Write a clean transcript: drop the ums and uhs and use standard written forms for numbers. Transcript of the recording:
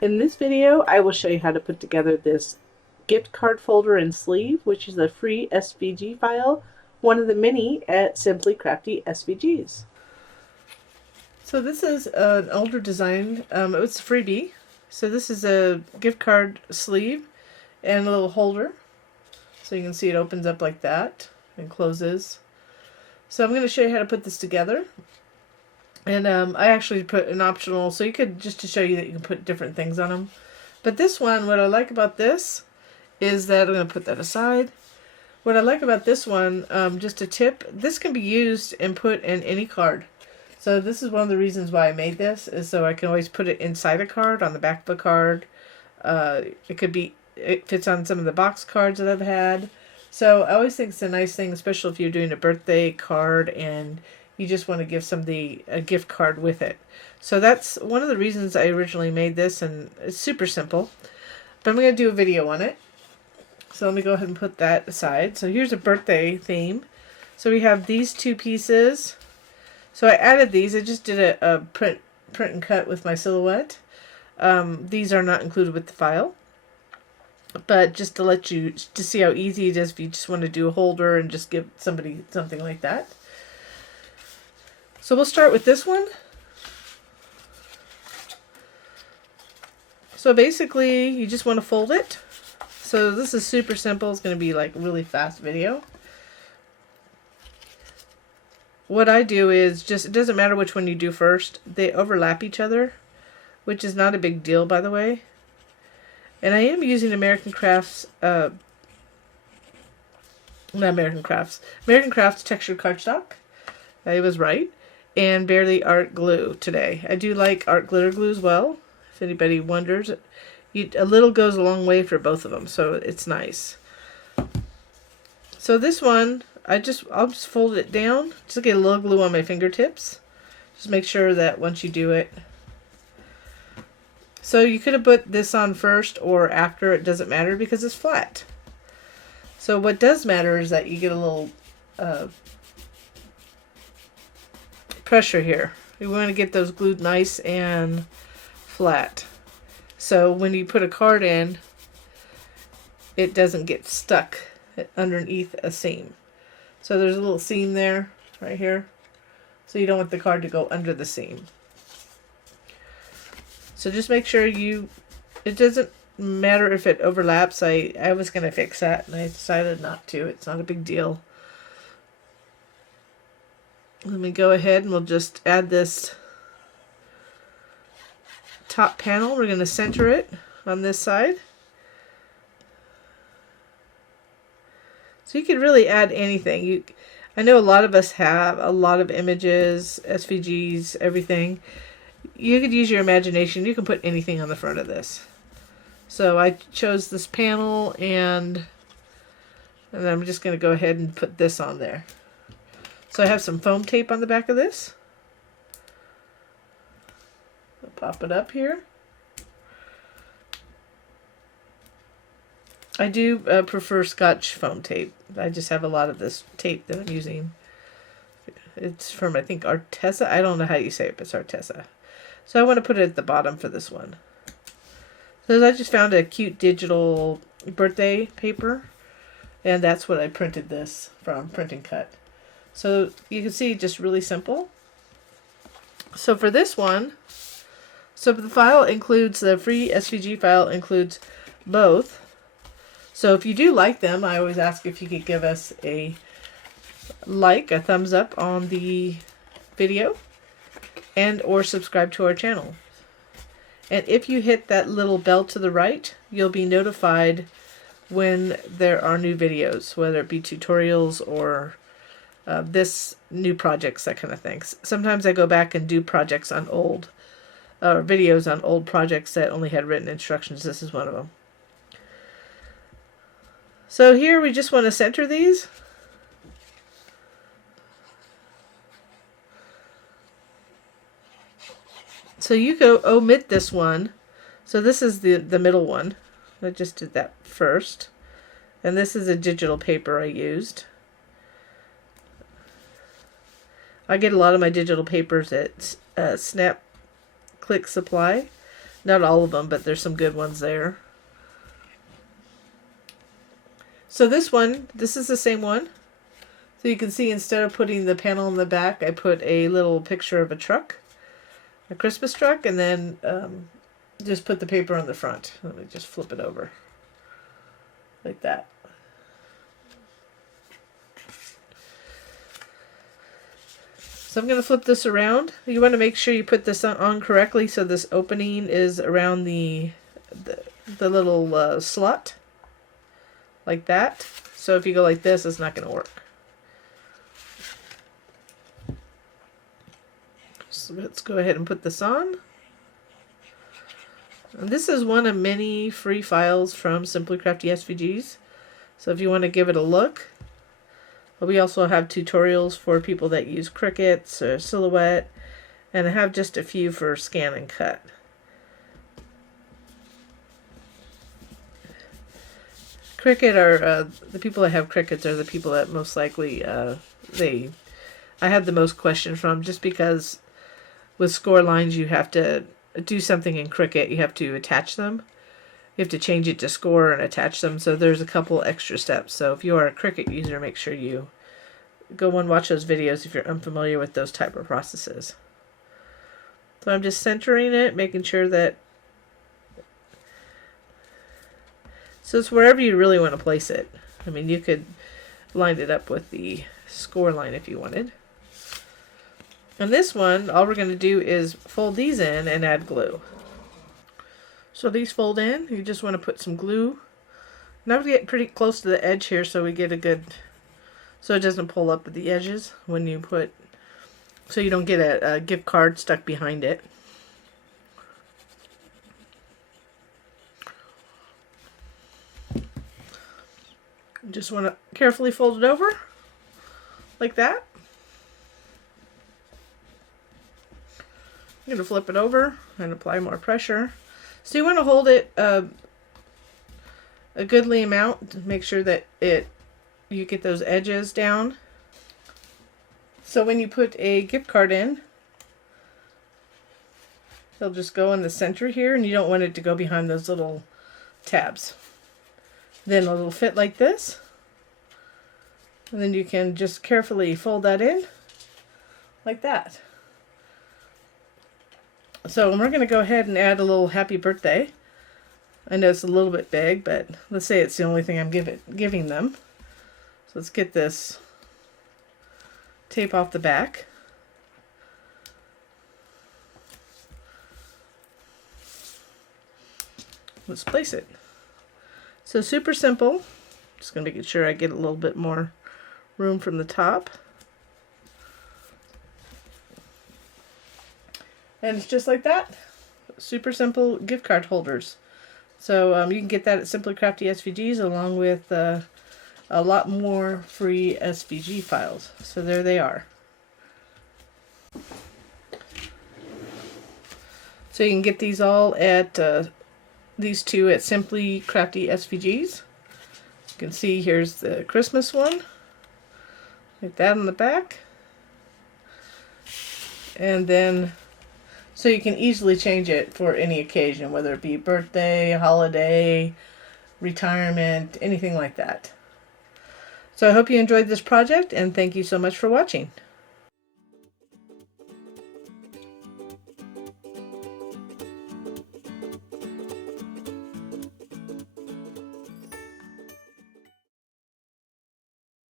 In this video, I will show you how to put together this gift card folder and sleeve, which is a free SVG file, one of the many at Simply Crafty SVGs. So this is an older design. It was a freebie. So this is a gift card sleeve and a little holder. So you can see it opens up like that and closes. So I'm going to show you how to put this together. And I actually put an optional, so you could, just to show you that you can put different things on them. But this one, what I like about this is that, I'm going to put that aside. What I like about this one, just a tip, this can be used and put in any card. So this is one of the reasons why I made this, is so I can always put it inside a card, on the back of a card. It fits on some of the box cards that I've had. So I always think it's a nice thing, especially if you're doing a birthday card and you just want to give somebody a gift card with it. So that's one of the reasons I originally made this, and it's super simple. But I'm going to do a video on it. So let me go ahead and put that aside. So here's a birthday theme. So we have these two pieces. So I added these. I just did a print and cut with my silhouette. These are not included with the file. But just to let you, to see how easy it is if you just want to do a holder and just give somebody something like that. So we'll start with this one. So basically, you just want to fold it. So this is super simple. It's going to be like a really fast video. What I do is just, it doesn't matter which one you do first. They overlap each other, which is not a big deal, by the way. And I am using American Crafts textured cardstock. I was right. And Barely Art Glue today. I do like art glitter glue as well, if anybody wonders. A little goes a long way for both of them, so it's nice. So this one, I'll just fold it down, just get a little glue on my fingertips. Just make sure that once you do it. So you could have put this on first or after, it doesn't matter because it's flat. So what does matter is that you get a little pressure here. We want to get those glued nice and flat. So when you put a card in, it doesn't get stuck underneath a seam. So there's a little seam there, right here. So you don't want the card to go under the seam. So just make sure it doesn't matter if it overlaps. I was going to fix that and I decided not to. It's not a big deal. Let me go ahead and we'll just add this top panel. We're going to center it on this side. So you could really add anything. I know a lot of us have a lot of images, SVGs, everything. You could use your imagination. You can put anything on the front of this. So I chose this panel and I'm just going to go ahead and put this on there. So I have some foam tape on the back of this. I'll pop it up here. I do prefer Scotch foam tape. I just have a lot of this tape that I'm using. It's from, I think, Arteza. I don't know how you say it, but it's Arteza. So I want to put it at the bottom for this one. So I just found a cute digital birthday paper. And that's what I printed this from, print and cut. So you can see, just really simple. So for this one, so the file includes, the free SVG file includes both. So if you do like them, I always ask if you could give us a thumbs up on the video, and or subscribe to our channel. And if you hit that little bell to the right, you'll be notified when there are new videos, whether it be tutorials or this new projects, that kind of thing. Sometimes I go back and do projects on videos on old projects that only had written instructions. This is one of them. So here we just want to center these. So you go omit this one. So this is the middle one. I just did that first. And this is a digital paper I used. I get a lot of my digital papers at Snap Click Supply. Not all of them, but there's some good ones there. So this is the same one. So you can see instead of putting the panel in the back, I put a little picture of a truck, a Christmas truck, and then just put the paper on the front. Let me just flip it over like that. So I'm going to flip this around. You want to make sure you put this on correctly so this opening is around the little slot. Like that. So if you go like this, it's not going to work. So let's go ahead and put this on. And this is one of many free files from Simply Crafty SVGs. So if you want to give it a look. But we also have tutorials for people that use Cricuts or Silhouette, and I have just a few for scan and cut. Cricut are the people that have Cricuts are the people that most likely I have the most questions from, just because with score lines you have to do something in Cricut. You have to attach them. You have to change it to score and attach them, so there's a couple extra steps. So if you are a Cricut user, make sure you go and watch those videos if you're unfamiliar with those type of processes. So I'm just centering it, making sure that, so it's wherever you really want to place it. I mean, you could line it up with the score line if you wanted. And this one, all we're going to do is fold these in and add glue. So these fold in. You just want to put some glue. Now we get pretty close to the edge here, so we get a good, so it doesn't pull up at the edges when you put, so you don't get a gift card stuck behind it. You just want to carefully fold it over like that. I'm going to flip it over and apply more pressure. So you want to hold it a goodly amount to make sure that you get those edges down. So when you put a gift card in, it'll just go in the center here, and you don't want it to go behind those little tabs. Then it'll fit like this. And then you can just carefully fold that in like that. So we're going to go ahead and add a little happy birthday. I know it's a little bit big, but let's say it's the only thing I'm giving them. So let's get this tape off the back. Let's place it. So super simple. Just going to make sure I get a little bit more room from the top. And it's just like that. Super simple gift card holders. So you can get that at Simply Crafty SVGs along with a lot more free SVG files. So there they are. So you can get these all at these two at Simply Crafty SVGs. You can see here's the Christmas one. Like that on the back. And then so you can easily change it for any occasion, whether it be birthday, holiday, retirement, anything like that. So I hope you enjoyed this project, and thank you so much for watching.